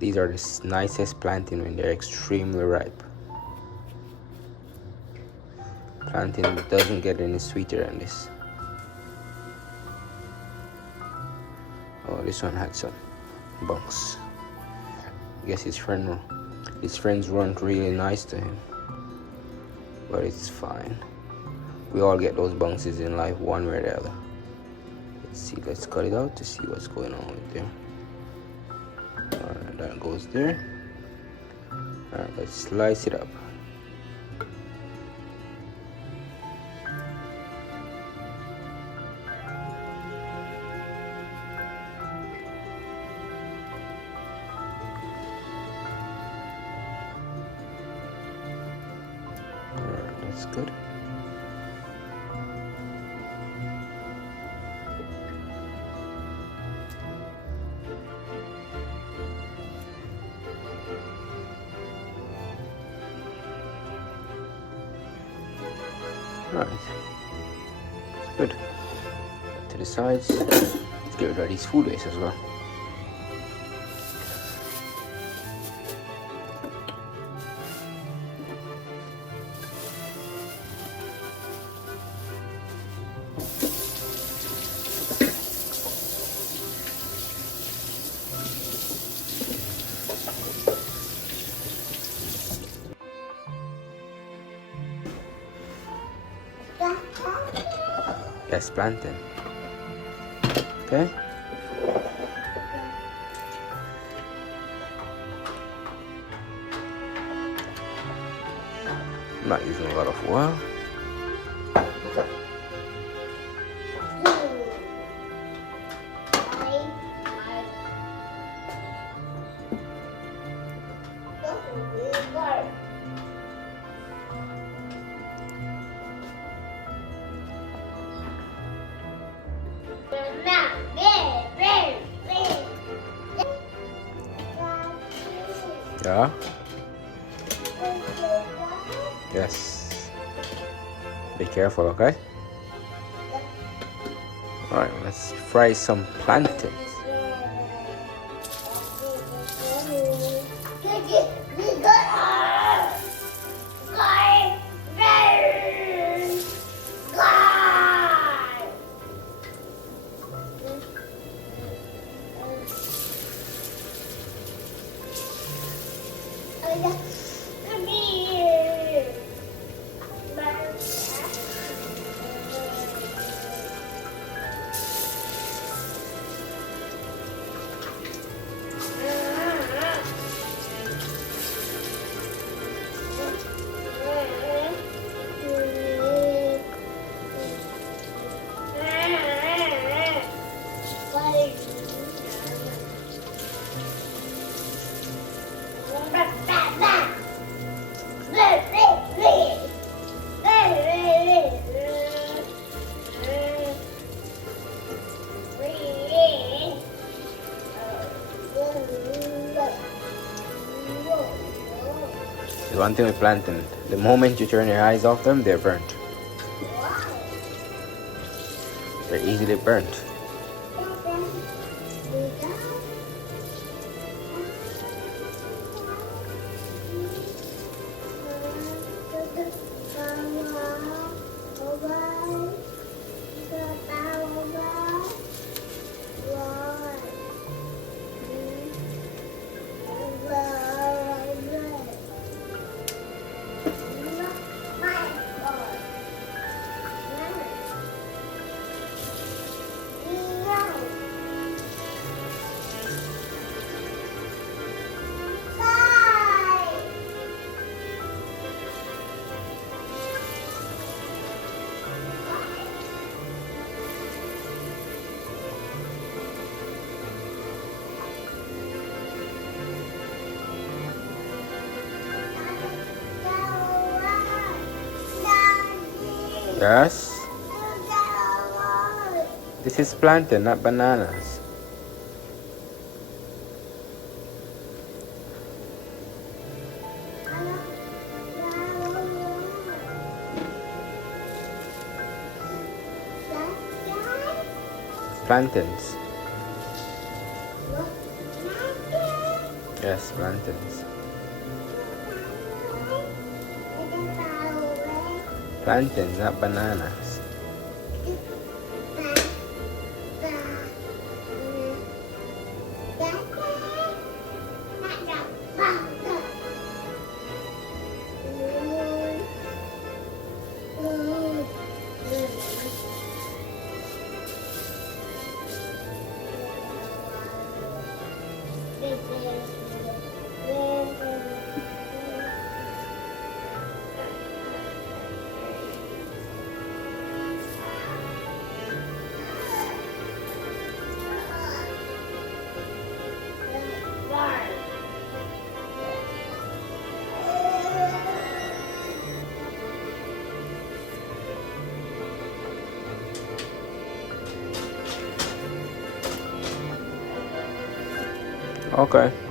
These are the nicest plantain when they're extremely ripe. Plantain doesn't get any sweeter than this. Oh, this one had some bunks. I guess his friends weren't really nice to him, but it's fine. We all get those bounces in life, one way or the other. Let's cut it out to see what's going on with there. Alright, that goes there. Alright, let's slice it up. Alright, that's good. Alright, good. To the sides, let's get rid of these food waste as well. Yes, plantain. Okay. I'm not using a lot of oil. Yeah. Yes. Be careful, okay? Alright, let's fry some plantains. One thing with plantain, the moment you turn your eyes off them, they're burnt. They're easily burnt. Yes. This is plantain, not bananas. Plantains. Yes, plantains. Plantains, not bananas. Okay.